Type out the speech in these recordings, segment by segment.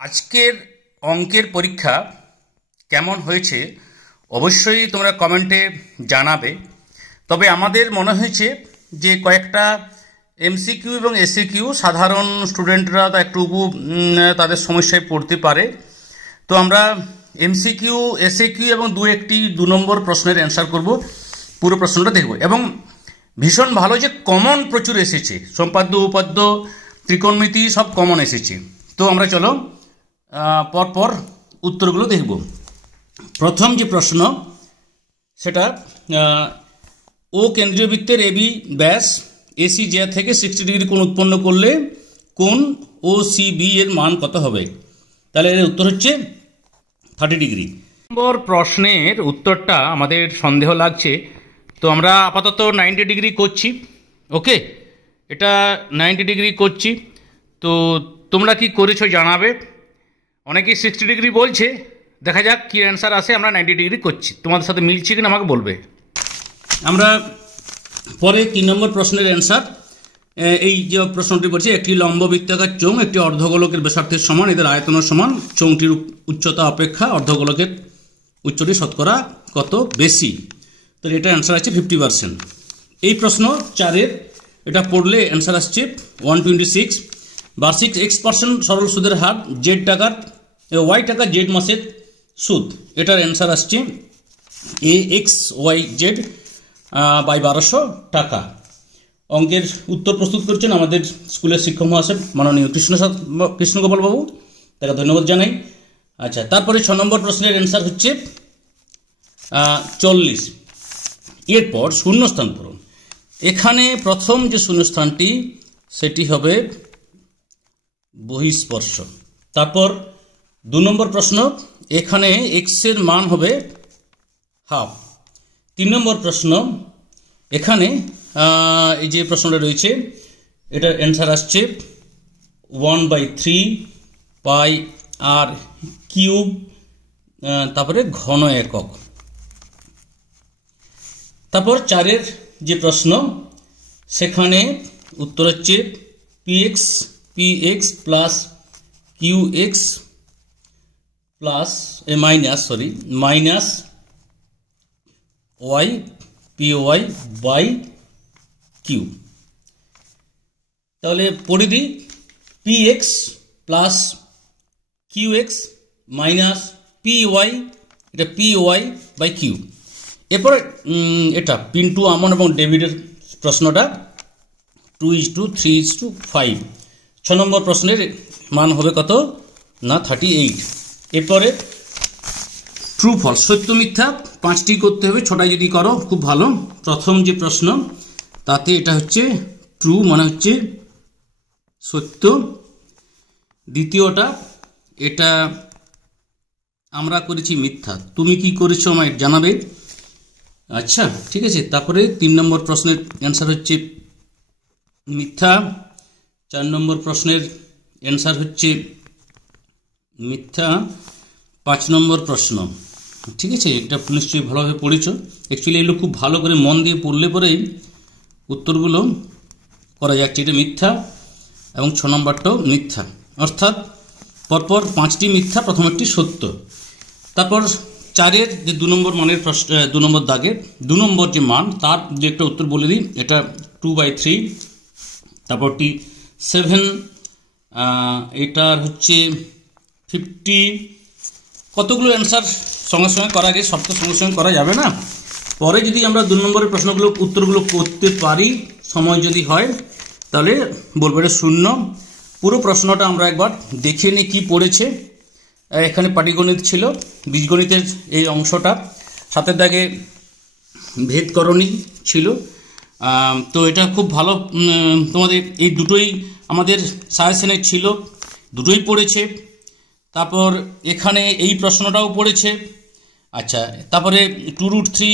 আজকের অঙ্কের পরীক্ষা কেমন হয়েছে অবশ্যই তোমরা কমেন্টে জানাবে। তবে আমাদের মনে হয়েছে যে কয়েকটা এমসিকিউ এবং এসিকিউ সাধারণ স্টুডেন্টরা একটু তাদের সমস্যায় পড়তে পারে। তো আমরা এমসিকিউ এসিকিউ এবং দু নম্বর প্রশ্নের অ্যান্সার করব, পুরো প্রশ্নটা দেখব। এবং ভীষণ ভালো যে কমন প্রচুর এসেছে, সম্পাদ্য উপাদ্য ত্রিকোণমিতি সব কমন এসেছে। তো আমরা চলো পরপর উত্তরগুলো দেখব। প্রথম যে প্রশ্ন সেটা ও কেন্দ্রীয় বৃত্তের এবি ব্যাস এসি জ্যা থেকে 60 ডিগ্রি কোণ উৎপন্ন করলে কোণ ও সি বি এর মান কত হবে? তাহলে এর উত্তর হচ্ছে 30 ডিগ্রি। নম্বর প্রশ্নের উত্তরটা আমাদের সন্দেহ লাগছে, তো আমরা আপাতত 90 ডিগ্রি করছি। ওকে, এটা 90 ডিগ্রি করছি। তো তোমরা কি করেছো জানাবে। অনেকেই 60 ডিগ্রি বলছে, দেখা যাক কী অ্যান্সার আসে। আমরা 90 ডিগ্রি করছি, তোমাদের সাথে মিলছে কিনা আমাকে বলবে। আমরা পরে 3 নম্বর প্রশ্নের অ্যান্সার, এই যে প্রশ্নটি বলছে একটি লম্ব বৃত্তাকার চোঙ একটি অর্ধগোলকের ব্যাসার্ধের সমান, এদের আয়তনের সমান, চোঙটির উচ্চতা অপেক্ষা অর্ধগোলকের উচ্চটি শতকরা কত বেশি? তো এটা অ্যান্সার আছে 50%। এই প্রশ্ন 4-এর, এটা পড়লে অ্যান্সার আসছে 126। বার্ষিক X% সরল সুদের হার জেড টাকার ওয়াই টাকা জেড মাসের সুদ, এটার অ্যান্সার আসছে AXYZ বাই 1200 টাকা। অঙ্কের উত্তর প্রস্তুত করছেন আমাদের স্কুলের শিক্ষক মহাশয় মাননীয় কৃষ্ণগোপাল বাবু, তাকে ধন্যবাদ জানাই। আচ্ছা, তারপরে 6 নম্বর প্রশ্নের অ্যান্সার হচ্ছে 40। এরপর শূন্যস্থান পূরণ। এখানে প্রথম যে শূন্যস্থানটি সেটি হবে বহিঃস্পর্শ। তারপর 2 নম্বর প্রশ্ন, এখানে এক্স এর মান হবে হাফ। 3 নম্বর প্রশ্ন, এখানে এই যে প্রশ্নটা রয়েছে এটার অ্যান্সার আসছে 1/3 পাই আর কিউব, তারপরে ঘন একক। তারপর 4-এর যে প্রশ্ন সেখানে উত্তর হচ্ছে px plus qx plus minus y py by q. তাহলে পড়ে দিই, px plus qx minus py, এটা py বাই কিউ। এরপর এটা পিন্টু আমন এবং ডেভিডের প্রশ্নটা 2:3:5। 6 নম্বর প্রশ্নের মান হবে কত না 38। এরপরে ট্রু ফলস, সত্য মিথ্যা 5টি করতে হবে, 6টাই যদি করো খুব ভালো। প্রথম যে প্রশ্ন তাতে এটা হচ্ছে ট্রু, মানে হচ্ছে সত্য। দ্বিতীয়টা এটা আমরা করেছি মিথ্যা, তুমি কি করেছো আমায় জানাবে। আচ্ছা, ঠিক আছে। তারপরে 3 নম্বর প্রশ্নের অ্যান্সার হচ্ছে মিথ্যা। 4 নম্বর প্রশ্নের অ্যান্সার হচ্ছে মিথ্যা। 5 নম্বর প্রশ্ন, ঠিক আছে, এটা নিশ্চয়ই ভালোভাবে পড়েছ। অ্যাকচুয়ালি এগুলো খুব ভালো করে মন দিয়ে পড়লে পরেই উত্তরগুলো করা যাচ্ছে। এটা মিথ্যা এবং 6 নম্বরটাও মিথ্যা, অর্থাৎ পরপর 5টি মিথ্যা, প্রথম একটি সত্য। তারপর 4-এর যে 2 নম্বর মানের প্রশ্ন, 2 নম্বর দাগের 2 নম্বর যে মান তার যে একটা উত্তর বলে দিই, এটা 2/3। তারপরটি 7, এটার হচ্ছে 50। কতগুলো অ্যান্সার সঙ্গে সঙ্গে করা গেছে, সব তো সঙ্গে সঙ্গে করা যাবে না। পরে যদি আমরা 2 নম্বরের প্রশ্নগুলো উত্তরগুলো করতে পারি, সময় যদি হয়, তাহলে বলবো এটা 0। পুরো প্রশ্নটা আমরা একবার দেখে নিই কী পড়েছে। এখানে পাটিগণিত ছিল, বীজগণিতের এই অংশটা, 7-এর দাগে ভেদকরণী ছিল। তো এটা খুব ভালো, তোমাদের এই দুটোই আমাদের সাজেশনে ছিল, দুটোই পড়েছে। তারপর এখানে এই প্রশ্নটাও পড়েছে। আচ্ছা, তারপরে 2√3,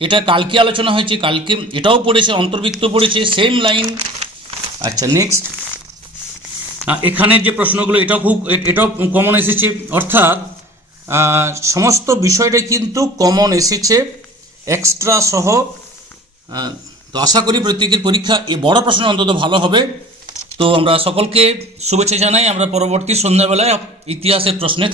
এটা কালকে আলোচনা হয়েছে, কালকে এটাও পড়েছে, অন্তর্বৃত্ত পড়েছে, সেম লাইন। আচ্ছা, নেক্সট এখানে যে প্রশ্নগুলো এটাও কমন এসেছে, অর্থাৎ সমস্ত বিষয়টাই কিন্তু কমন এসেছে এক্সট্রা সহ। তো আশা করি প্রত্যেকের পরীক্ষা এই বড় প্রশ্ন অন্তত ভালো হবে। তো আমরা সকলকে শুভেচ্ছা জানাই। আমরা পরবর্তী সন্ধ্যাবেলায় ইতিহাসের প্রশ্নে